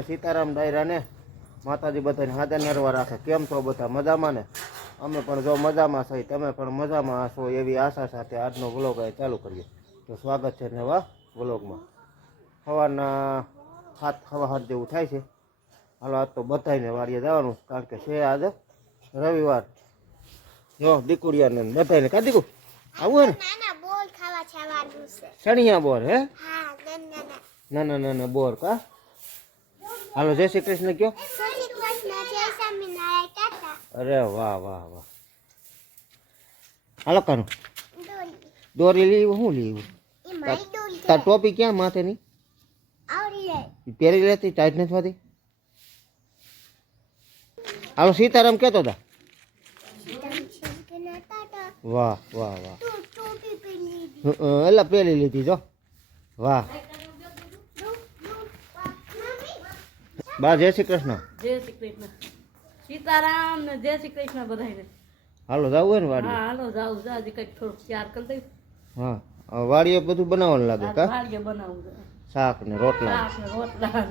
રામ ને સીતારામ ડાયરાને માતાજી બધાને હાજર નરવા રાખે. કેમ છો બધા? મજામાં ને? અમે પણ જો મજામાં છીએ તમે પણ મજામાં હશો એવી આશા સાથે આજનો વ્લોગ અહીં ચાલુ કરીએ. તો સ્વાગત છે નવા વ્લોગમાં. સવારના હાથ હવા હાથ જેવું થાય છે. હાલો આજ તો બધાને વાડીએ જવાનું કારણ કે છે આજે રવિવાર. જો દીકુડિયાને બધાને કા દીકુ? આવું હે ને? સણિયા બોર હે? ના ના ના ના બોર કા? હાલો જય શ્રી કૃષ્ણ કયો. અરે વાહ વાહ વાહ. હાલો કાનું દોરી લેવું શું લેવું? તાર ટોપી ક્યાં માથેની? ની પહેરી લેતી ટાઈટ નથી થતી હાલો સીતારામ કહેતો હતા વાહ વાહ વાહ. એટલે પહેરી લીધી જો. વાહ. બા જય શ્રી કૃષ્ણ. જય શ્રી કૃષ્ણ. સીતારામ ને જય શ્રી કૃષ્ણ બધાને હાલો જાવું હોય ને હા હાલો જાવું જા હજી કંઈક થોડુંક તૈયાર કરી દઈ હા વાડીએ બધું બનાવવાનું લાગે કા? વાડીએ બનાવું શાક ને રોટલા. શાક ને રોટલા.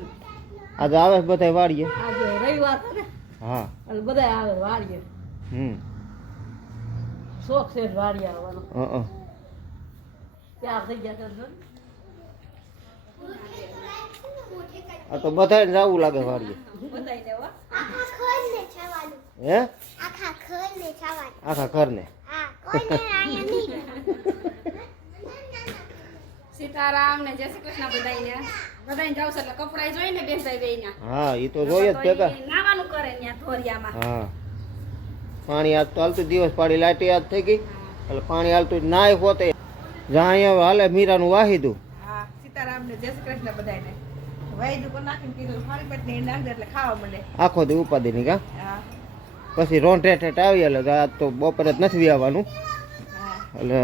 આજે આવે બધા વાડીએ? આજે રવિવાર છે ને. હા. એટલે બધા આવે વાડીએ. હમ. શોખ છે વાડીએ આવવાનો. હં, હં. તૈયાર થઈ ગયા. આ તો બધાને જવું લાગે વાડીએ. આખા ઘરને જવાનું. હે? આખા ઘરને જવાનું. આખા ઘરને? હા કોઈને અહીંયા નહીં સીતારામ ને જય શ્રી કૃષ્ણ બધાઈને બધાને જાવ એટલે કપડાય જોઈ ને બેન ભાઈ હા એ તો જોઈએ જ ભેગા. નાવાનું કરે ત્યાં ધોરિયામાં. હા. પાણી આજ તો હાલતું દિવસ પાડી લાટી યાદ થઈ ગઈ. એટલે પાણી હાલતું જ નાય હોતે. જ્યાં અહીંયા હાલે મીરાનું વાહીદું હા સીતારામ ને જય શ્રી કૃષ્ણ બધાને આખો દી ઉપાધિ ની કા? પછી રોન ઠેઠ આવી એટલે આજ તો બપોરે જ નથી આવવાનું એટલે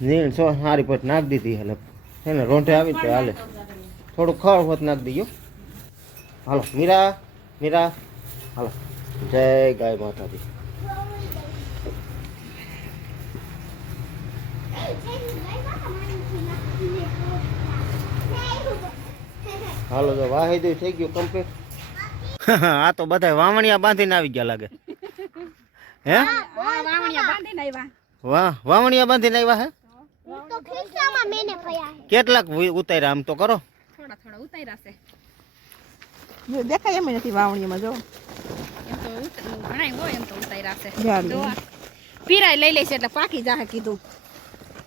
નીણ સો સારી પટ નાખી દીધી એટલે છે ને રોંઠે આવી તો હાલે. થોડું ખળ હોત નાખી દઈએ હાલો મીરા મીરા હાલો. જય ગાય માતાજી. હાલો તો વાહીદું થઈ ગયું કમ્પ્લીટ આ તો બધા વાવણિયા બાંધીને આવી ગયા લાગે. હે? વાહ વાવણિયા બાંધીને આવ્યા. વાહ વાવણિયા બાંધીને આવ્યા હે? તો ખિસ્સામાં મેને કેટલાક ઉતાર્યા આમ તો કરો. થોડા થોડા ઉતાર્યા છે. દેખાય એમ નથી વાવણીમાં જો. એમ તો ઘણાય હોય એમ તો ઉતાર્યા છે. જો પીરાય લઈ લે છે એટલે પાકી જાહે કીધું.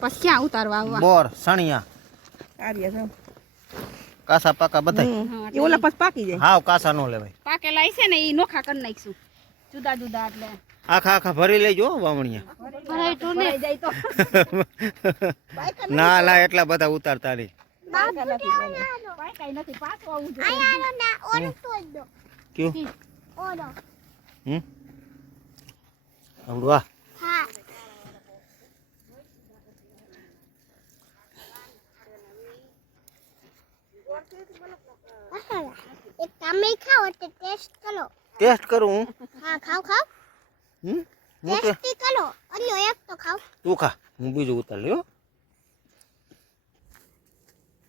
પછી ક્યાં ઉતારવા આવવા? બોર સણિયા. કાર્ય જો. કાસા પાકા બધા એ ઓલા પછી પાકી જાય. હાવ કાસા નો લેવાય. પાકેલા છે ને એ નોખા કરી નાખીશું. જુદા જુદા એટલે. આખા આખા ભરી લેજો હો વાવણિયા ને. જાય તો. ના ના એટલા બધા ઉતારતા નહીં. કયું? હમ? આવડું આ. એક તમે ખાઓ તો ટેસ્ટ કરો ટેસ્ટ કરું હું ખાવ ખાવ. હમ? ટેસ્ટી કરો. અલ્યો એક તો ખાવ. તું ખા. હું બીજું ઉતાર લ્યો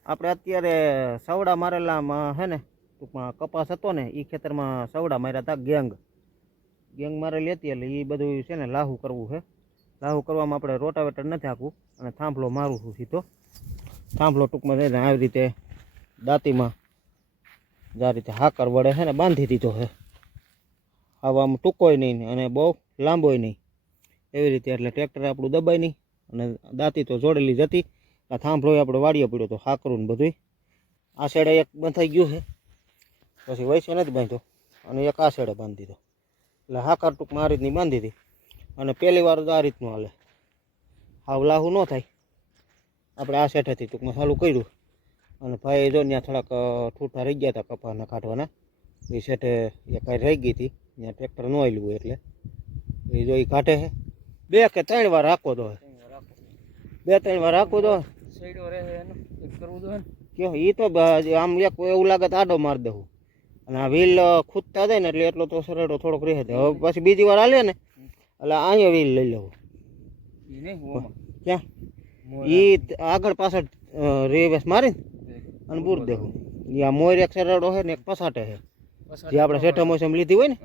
આપણે અત્યારે સવડા મારેલામાં હે ને ટૂંકમાં કપાસ હતો ને એ ખેતરમાં સવડા માર્યા હતા ગેંગ. ગેંગ મારેલી હતી એટલે એ બધું છે ને લાહુ કરવું છે લાહુ કરવામાં આપણે રોટાવેટર નથી હાંકવું અને થાંભલો મારું છું સીધો. થાંભલો ટૂંકમાં છે આવી રીતે દાંતીમાં આ રીતે હાકર વડે છે ને બાંધી દીધો છે આવા આમ ટૂંકોય નહીં અને બહુ લાંબોય નહીં. એવી રીતે એટલે ટ્રેક્ટર આપણું દબાય નહીં, અને દાંતી તો જોડેલી જ હતી. આ થાંભલો આપણે વાળીએ પડ્યો તો હાકરું ને બધું આ સાઈડે એક બંધાઈ ગયું છે પછી વૈસે નથી બાંધ્યો, અને એક આ સાઈડે બાંધી દીધો. એટલે હાકર ટૂંકમાં આ રીતની બાંધી હતી અને પહેલી વાર તો આ રીતનું હાલે. હાવ લાહુ ન થાય. આપણે આ સેઠેથી ટૂંકમાં ચાલુ કર્યું. અને ભાઈ જો ત્યાં થોડાક ઠૂઠા રહી ગયા હતા કપાના કાઢવાના એ સેટે એક કાંઈ રહી ગઈ હતી. ત્યાં ટ્રેક્ટર ન આવેલું હોય એટલે. એ જો એ કાઢે છે બે કે ત્રણ વાર રાખો દો બે ત્રણ વાર રાખો દો કયો? એ તો આમ એક એવું લાગે તો આડો મારી દઉં અને આ વ્હીલ ખૂદતા જાય ને એટલે એટલો તો સરેડો થોડોક રહે છે. હવે પછી બીજી વાર હાલે ને એટલે અહીંયા વ્હીલ લઈ લેવું. ક્યાં? એ આગળ પાછળ રેવેસ મારી અને બુર દેવું આ મોર એક સરડો છે ને એક પસાટે છે જે આપણે શેઠા મોસમ લીધી હોય ને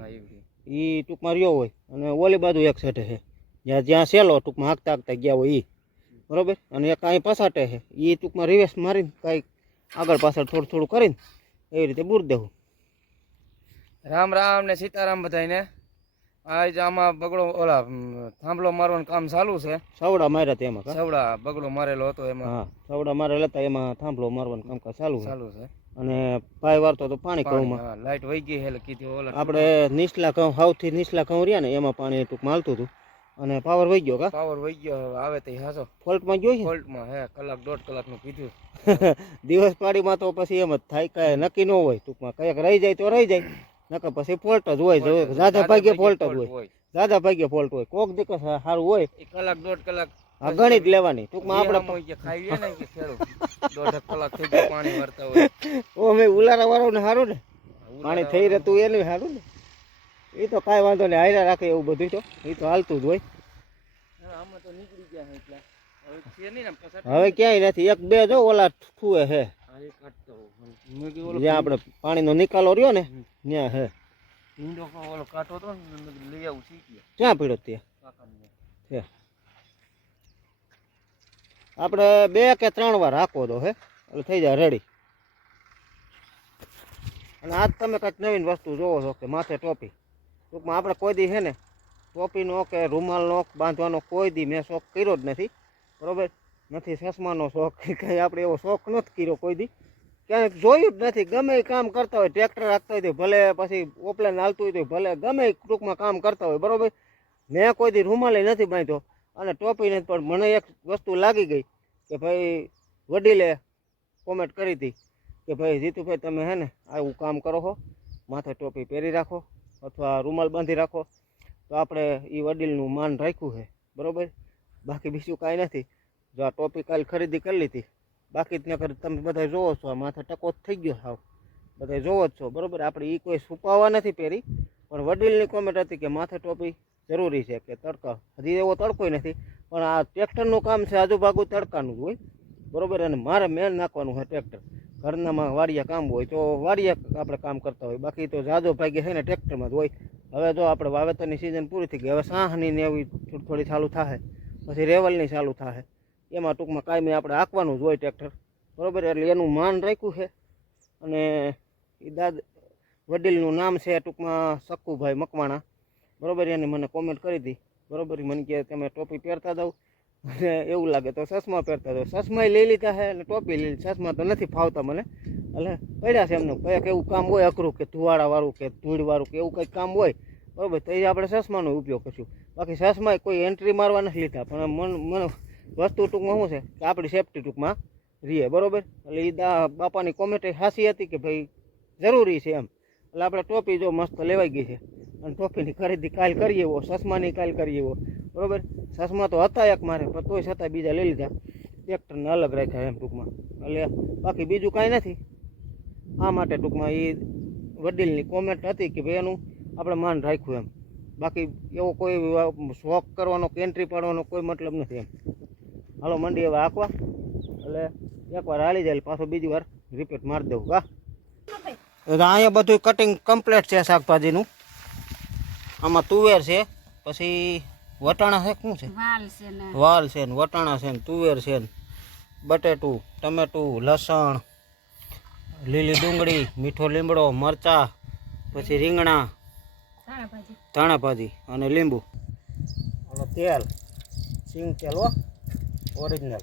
એ ટૂંકમાં રહ્યો હોય. અને ઓલી બાજુ એક સેટે છે જ્યાં જ્યાં સેલો ટૂંકમાં હાંકતા હાંકતા ગયા હોય એ બરોબર? અને એક અહીં પસાટે છે એ ટૂંકમાં રિવેસ મારીને કાંઈક આગળ પાછળ થોડું થોડું કરીને એવી રીતે બુર દેવું રામ રામ ને સીતારામ બધાયને. આજ આમાં બગડો ઓલા થાંભલો મારવાનું કામ ચાલુ છે. સવડા માર્યા હતા એમાં? સવડા બગડો મારેલો હતો એમાં. હા સવડા મારેલા હતા એમાં થાંભલો મારવાનું કામકાજ ચાલુ ચાલુ છે. અને ભાઈ વારતો તો પાણી પાણી, લાઈટ વહી ગઈ એટલે કીધું ઓલા આપણે નીચલા કહું સૌથી નીચલા ઘઉં રહ્યા ને એમાં પાણી ટૂંક માલતું હતું. અને પાવર વહી ગયો કા? પાવર વહી ગયો આવે તો હાસો ફોલ્ટમાં જોઈ ફોલ્ટમાં હે કલાક દોઢ કલાકનું કીધું. દિવસ પાડીમાં તો પછી એમ જ થાય કાંઈ નક્કી ન હોય ટૂંકમાં. કંઈક રહી જાય તો રહી જાય. નકર પછી ફોલ્ટ જ હોય દાદા જાજા ફોલ્ટ જ હોય. દાદા ભાગ્ય ફોલ્ટ હોય. કોક દીકર સારું હોય કલાક દોઢ કલાક હા ગણિત લેવાની. ટૂંકમાં આપણે આમ હોય કે ખાઈ લે ને કે ખેડૂત. દોઢ કલાક થઈ ગયો પાણી વરતા હોય. ઓ મેં ઉલારા વાળો ને? સારું ને પાણી થઈ રહેતું એનું સારું ને? એ તો કાંઈ વાંધો નહીં હાયરા રાખે એવું બધું તો. એ તો હાલતું જ હોય. આમાં તો નીકળી ગયા એટલે. હવે ક્યાંય નથી. એક બે જો ઓલા ઠુએ હે. જ્યાં આપણે પાણીનો નિકાલો રહ્યો ને ત્યાં હે. ઈંડો ઓલો કાઢો હતો ને લઈ આવું શીખીએ ક્યાં પીડ્યો ત્યાં આપણે બે કે ત્રણ વાર હાંકવો દો હે એટલે થઈ જાય રેડી અને આજ તમે કંઈક નવીન વસ્તુ જોવો છો કે માથે ટોપી. ટૂંકમાં આપણે કોઈ દી છે ને ટોપીનો કે રૂમાલનો બાંધવાનો કોઈ દી મેં શોખ કર્યો જ નથી. બરોબર? નથી ચશ્માનો શોખ કે કંઈ આપણે એવો શોખ નથી કર્યો કોઈ દી. ક્યાંય જોયું જ નથી. ગમે એ કામ કરતા હોય, ટ્રેક્ટર રાખતા હોય તો ભલે પછી ઓપલાઈન હાલતું હોય તો ભલે, ગમે એ ટૂંકમાં કામ કરતા હોય, બરોબર? મેં કોઈ દી રૂમાલે નથી બાંધ્યો અને ટોપી નથી, પણ મને એક વસ્તુ લાગી ગઈ કે ભાઈ વડીલે કોમેન્ટ કરી હતી કે ભાઈ, જીતુભાઈ, તમે હે ને આવું કામ કરો છો માથે ટોપી પહેરી રાખો અથવા રૂમાલ બાંધી રાખો, તો આપણે એ વડીલનું માન રાખ્યું છે બરાબર? બાકી બીજું કાંઈ નથી. જો આ ટોપી કાલ ખરીદી કરી લીધી. બાકી નકર તમે બધા જોવો છો, આ માથે ટકો થઈ ગયો સાવ બધા જોવો જ છો, બરોબર? આપણે એ કોઈ છુપાવવા નથી પહેરી, પણ વડીલની કોમેન્ટ હતી કે માથે ટોપી જરૂરી છે, કે તડકા, હજી એવો તડકોય નથી, પણ આ ટ્રેક્ટરનું કામ છે આજુબાજુ તડકાનું હોય, બરાબર? અને મારે મેન નાખવાનું છે ટ્રેક્ટર. ઘરનામાં વાડિયા કામ હોય તો વાડિયા આપણે કામ કરતા હોય, બાકી તો જાજો ભાગે છે ને ટ્રેક્ટરમાં જ હોય. હવે જો આપણે વાવેતરની સિઝન પૂરી થઈ ગઈ, હવે સાહની ને એવી થોડી થોડી ચાલુ થાય પછી રેવલની ચાલુ થાય એમાં ટૂંકમાં કાયમી આપણે હાંકવાનું જ હોય ટ્રેક્ટર. બરોબર? એટલે એનું માન રાખ્યું છે. અને એ દાદ વડીલનું નામ છે ટૂંકમાં સક્કુભાઈ મકવાણા. બરોબર? એને મને કોમેન્ટ કરી હતી. બરોબર? મને કહે તમે ટોપી પહેરતા જાઓ અને એવું લાગે તો ચશ્મા પહેરતા જાઓ ચશ્માય લઈ લીધા છે અને ટોપી લઈ ચશ્મા તો નથી ફાવતા મને. એટલે પડ્યા છે એમનું કંઈક એવું કામ હોય અઘરું કે ધુવાડાવાળું કે ધૂળવાળું કે એવું કંઈક કામ હોય. બરાબર? તો એ આપણે ચશ્માનો ઉપયોગ કરીશું. બાકી ચશ્માય કોઈ એન્ટ્રી મારવા નથી લીધા. પણ મન મને વસ્તુ ટૂંકમાં શું છે કે આપણી સેફટી ટૂંકમાં રહીએ, બરોબર? એટલે એ બાપાની કોમેન્ટ હાસી હતી કે ભાઈ જરૂરી છે એમ. એટલે આપણે ટોપી જો મસ્ત લેવાઈ ગઈ છે. અને ટોપીની ખરીદી કાલ કરીએ એવો ચશ્માની કાલ કરીએ એવો, બરાબર? ચશ્મા તો હતા એક મારે, પણ તોય છતાં બીજા લઈ લીધા. ટ્રેક્ટરને અલગ રાખ્યા એમ ટૂંકમાં. એટલે બાકી બીજું કાંઈ નથી. આ માટે ટૂંકમાં એ વડીલની કોમેન્ટ હતી કે ભાઈ એનું આપણે માન રાખ્યું એમ. બાકી એવો કોઈ શોખ કરવાનો કે એન્ટ્રી પાડવાનો કોઈ મતલબ નથી એમ. હાલો મંડી હવે આંકવા એટલે એકવાર હાલી જાય પાછો બીજી વાર રિપીટ મારી દઉં કા એટલે અહીંયા બધું કટિંગ કમ્પ્લીટ છે શાકભાજીનું. આમાં તુવેર છે પછી વટાણા છે શું છે? વાલ છે ને. વાલ છે ને વટાણા છે ને તુવેર છે ને બટેટું ટમેટું લસણ લીલી ડુંગળી મીઠો લીમડો મરચાં પછી રીંગણા ધાણા ભાજી અને લીંબુ. તેલ. સિંગ તેલ હો. ઓરિજિનલ.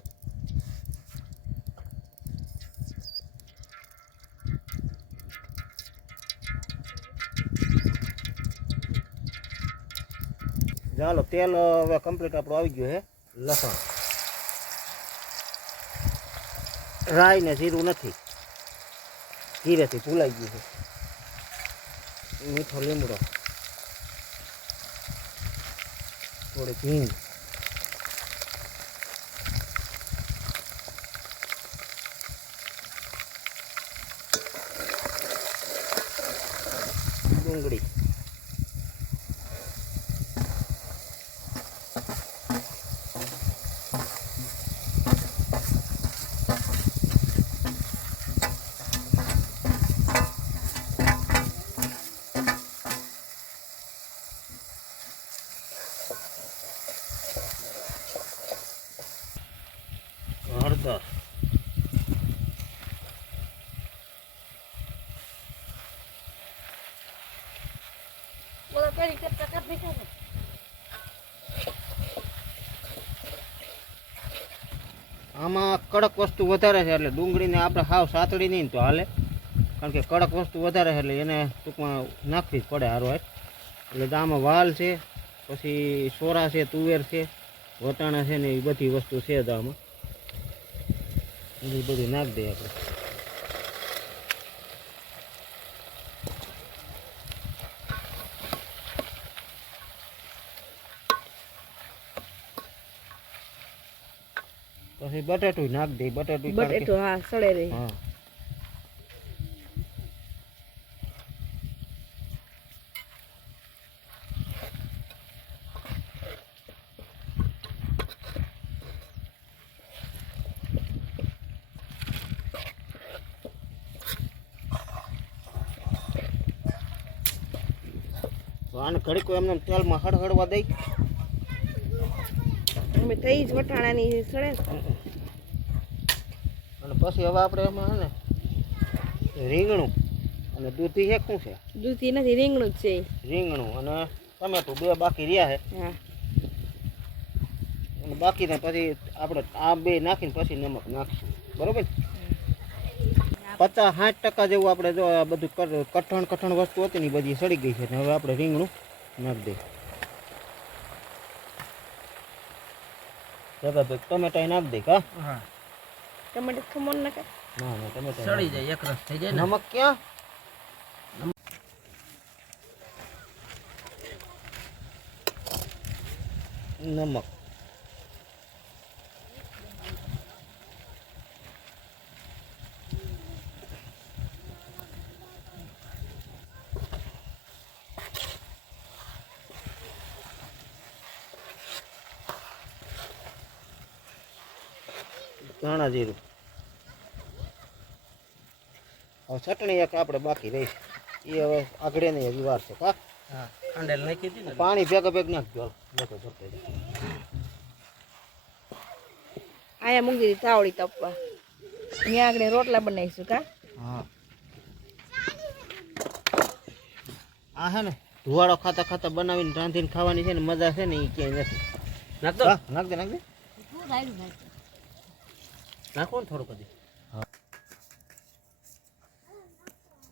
ચાલો, તેલ હવે કમ્પ્લીટ આપણું આવી ગયું છે. લસણ. રાઈ ને જીરું નથી. ધીરેથી ભૂલાઈ ગયું છે. મીઠો લીમડો. થોડીક હિંગ. あるか。કડક વસ્તુ વધારે છે એટલે ડુંગળીને આપણે હાવ સાતડી નહીં તો હાલે. કારણ કે કડક વસ્તુ વધારે છે એટલે એને ટૂંકમાં નાખવી જ પડે હારો એટલે આમાં વાલ છે, પછી સોરા છે, તુવેર છે, વટાણા છે ને એ બધી વસ્તુ છે આમાં. એ બધી નાખી દઈએ આપણે. પછી બટાટું નાખ દે બટાટું બટાટું હા સડે રહી. હા. આને ઘડીક એમને તેલમાં હળહળવા દઈ. અમે થઈ જ વટાણાની સડે ને. અને પછી હવે આપણે એમાં ને રીંગણું અને દૂધી છે શું છે? દૂધી નથી રીંગણું જ છે રીંગણું અને ટમેટું બે બાકી રહ્યા છે. હા. અને બાકીને પછી આપણે આ બે નાખીને પછી નમક નાખશું. બરોબર? પચાસ સાઠ ટકા જેવું આપણે જો આ બધું કઠણ કઠણ વસ્તુ હતી ને બધી સડી ગઈ છે. ને હવે આપણે રીંગણું નાખી દઈએ. ટમેટા નાખી દઈ કા? હા. ટમેટો ખમણ નાખે ના ના ટમેટા સડી જાય એક રસ થઈ જાય ને. નમક ક્યાં? નમક. ધાણા જીરું. હવે ચટણી એક આપણે બાકી રહી એ હવે આગળે નહીં હજી વાર છે કા? ખાંડેલ નાખી હતી પાણી ભેગા ભેગ નાખજો લોકો ભરતે આયા મૂકી દીધી તાવડી તપવા. અહીંયા આગળ રોટલા બનાવીશું કા? હા. આ હે ને ધુવાડો ખાતા ખાતા બનાવીને રાંધીને ખાવાની છે ને મજા છે ને એ ક્યાંય નથી. નાખ દો નાખ દે નાખ. દે નાખો ને થોડુંક હજી.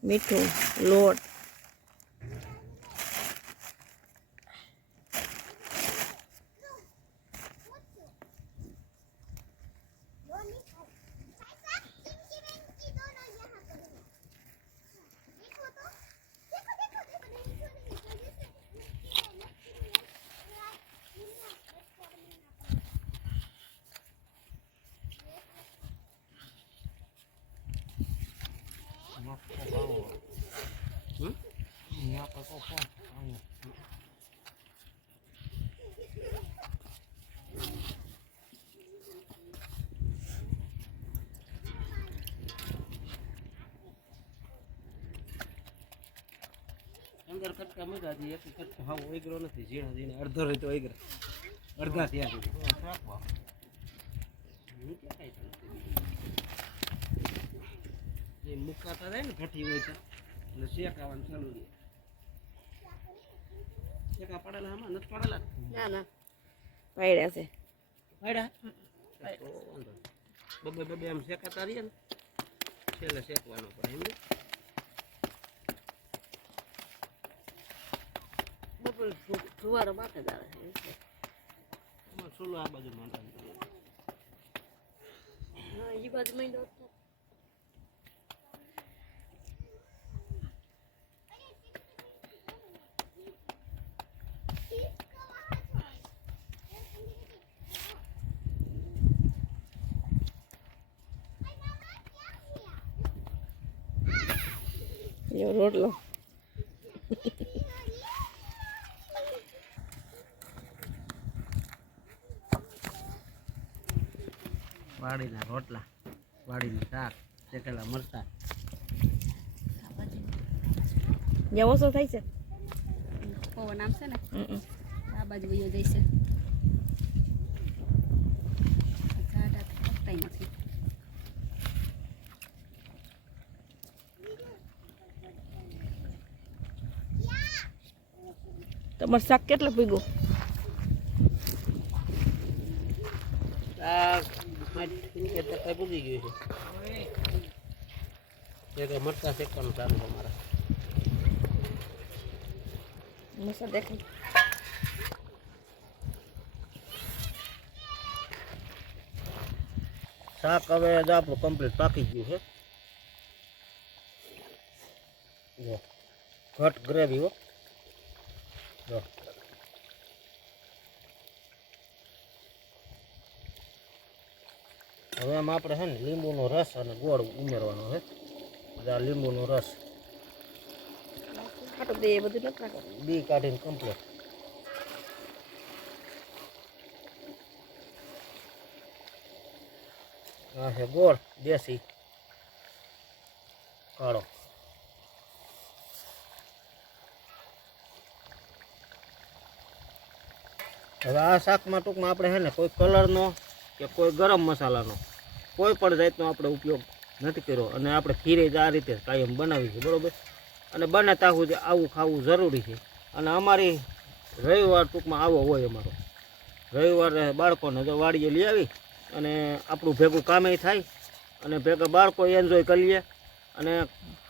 મીઠું લોટ. અંદર કટકા મૂક્યા હજી એક કટકો હા ઓઈગરો નથી, ઝીણા ઝીણા, અડધો રહી તો ઓઈગરા અડધા થયા સુધી થયું મુકાતા જાય ને, ઘટી હોય તો. એટલે શેકાવાનું ચાલુ રહે. શેકા પડેલા આમાં નથી પડેલા? ના ના. વાયડા છે. નહીં. બબે બબે આમ શેકાતા રહીએ ને છેલ્લે શેકવાનું પડે એમ બપોર જુવારો બાકે જ આવે. છે. સોલો આ બાજુ માંડવાનું. હા એ બાજુ માંડો રોટલો. વાડીના રોટલા વાડીનું શાક શેકેલા મરચા. જ્યાં ઓછો થાય છે? પવન આમ છે ને. આ બાજુ વયો જઈશે. ઝાડા તો કપાય નથી તમારે શાક કેટલું પૂગી ગયું છે. એક મરચા શેકવાનું ચાલુ છે મારે. મસા દેખાય. શાક હવે આપણું કમ્પ્લીટ પાકી ગયું છે. ઘટ ગ્રેવી હો. હવે આમ આપણે છે ને લીંબુનો રસ અને ગોળ ઉમેરવાનો છે. આ લીંબુનો રસ દે એ બધું નથી નાખવાનું. બી કાઢીને કમ્પ્લીટ આ છે ગોળ દેશી કાળો. હવે આ શાકમાં ટૂંકમાં આપણે છે ને કોઈ કલરનો કે કોઈ ગરમ મસાલાનો કોઈ પણ જાતનો આપણે ઉપયોગ નથી કર્યો. અને આપણે ખીરે જ આ રીતે કાયમ બનાવી છે બરોબર? અને બને ત્યાં આવું ખાવું જરૂરી છે. અને અમારી રવિવાર ટૂંકમાં આવો હોય અમારો. રવિવારે બાળકોને જો વાડીએ લઈ આવી અને આપણું ભેગું કામે થાય અને ભેગા બાળકો એન્જોય કરી લે અને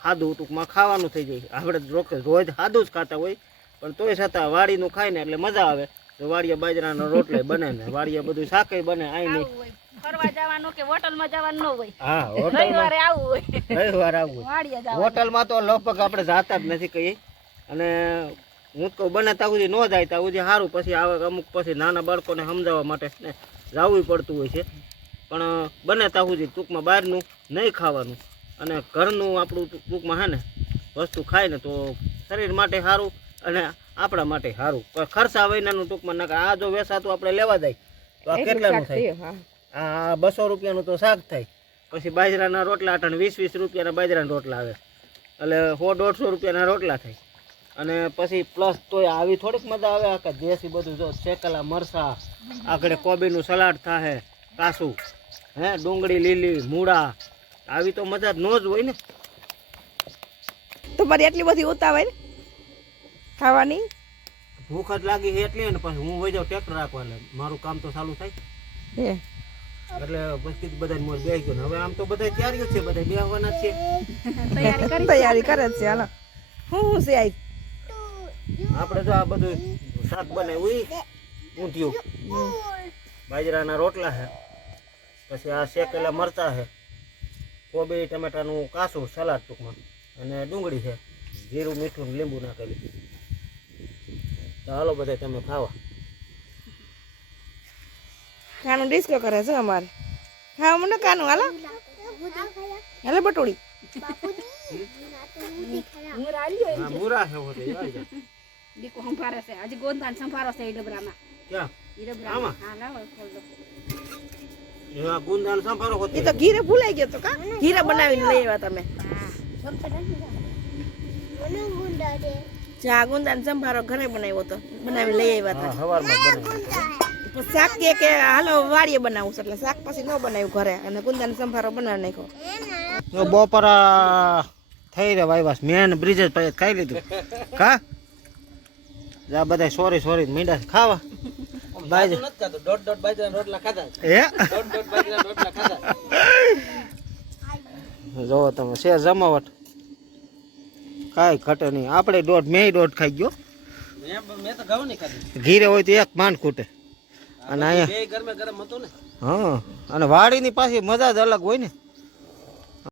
સાદું ટૂંકમાં ખાવાનું થઈ જાય. આપણે રોજ સાદું જ ખાતા હોય, પણ તોય છતાં વાડીનું ખાય ને એટલે મજા આવે. તો વાડીએ બાજરાનો રોટલે બને ને વાડિયા બધું શાકે બને આઈ નહીં. ફરવા જવાનું કે હોટલમાં જવાનું ન હોય. હા રવિવારે આવું હોય. રવિવાર આવવું જવાનું. હોટલમાં તો લગભગ આપણે જાતા જ નથી કહીએ અને હું તો બને ત્યાં સુધી ન જાય ત્યાં સુધી સારું પછી આવે અમુક પછી નાના બાળકોને સમજાવવા માટે ને જવું પડતું હોય છે. પણ બને ત્યાં સુધી ટૂંકમાં બહારનું નહીં ખાવાનું. અને ઘરનું આપણું ટૂંકમાં હે ને વસ્તુ ખાય ને તો શરીર માટે સારું અને આપણા માટે સારું. પણ ખર્ચા વૈનાનું ટૂંકમાં નાખે. આ જો વેસાતું આપણે લેવા જાય તો આ કેટલાનું થાય? આ બસો રૂપિયાનું તો શાક થાય. પછી બાજરાના રોટલા અટાણે વીસ વીસ રૂપિયાના બાજરાના રોટલા આવે. એટલે સો દોઢસો રૂપિયાના રોટલા થાય. અને પછી પ્લસ તોય આવી થોડીક મજા આવે આખા કે દેશી બધું જો શેકેલા મરસા આગળ કોબીનું સલાડ થાહે કાસું હે ડુંગળી લીલી મૂળા. આવી તો મજા ન જ હોય ને. તમારી એટલી બધી ઉતાવળ ખાવાની? ભૂખ જ લાગી છે એટલે ને પછી હું વઈ જાઉં ટ્રેક્ટર રાખવા એટલે મારું કામ તો ચાલુ થાય. હે. એટલે પછી બધા મોર બે ગયો ને. હવે આમ તો બધા તૈયારી જ છે બધા બેહવાના જ છે. તૈયારી કરી તૈયારી કરે છે હાલો. હું હું છે આઈ? આપણે જો આ બધું શાક બનાવ્યું ઈ ઊંધિયું. બાજરાના રોટલા છે પછી આ શેકેલા મરચાં છે કોબી ટમેટાનું કાસું સલાડ ટૂંકમાં અને ડુંગળી છે જીરું મીઠું ને લીંબુ નાખેલી. તો હાલો બધા તમે ખાવા. ખાનું ડિસ્કો કરે છે અમારે. ખાવા મને કાનું હાલો. હાલો બટોડી. હા મૂરા છે હોતે આવી જા. દીકો સંભારે છે. હજી ગોંધાન સંભારો છે ક્યાં? હા લાવો એ તો ઘીરે ભૂલાઈ ગયો તો કા? ઘીરે બનાવીને લઈ આવ્યા તમે. ચા ગુંદાન સંભારો ઘરે બનાવ્યો તો. બનાવી લઈ આવ્યા હતા સવારમાં બનાવ્યું શાક કે કે હાલો વાડીએ બનાવું છે એટલે શાક પછી ન બનાવ્યું ઘરે. અને ગુંદાન સંભારો બનાવી નાખ્યો. જો બપોરા થઈ રે વાયવાસ મેન બ્રિજ જ પછી ખાઈ લીધું. કા જા બધા સોરી સોરી મીંડા ખાવા. બાજુ દોઢ દોઢ બાજરાના રોટલા ખાધા હે? દોઢ દોઢ બાજરાના રોટલા ખાધા જોવો તમે છે જમાવટ. કાંઈ ઘટે નહીં. આપણે દોઢ મેં દોઢ ખાઈ ગયો. ઘીરે હોય તો એક માંડ ખૂટે. અને અહીંયા હા અને વાડીની પાછી મજા જ અલગ હોય ને.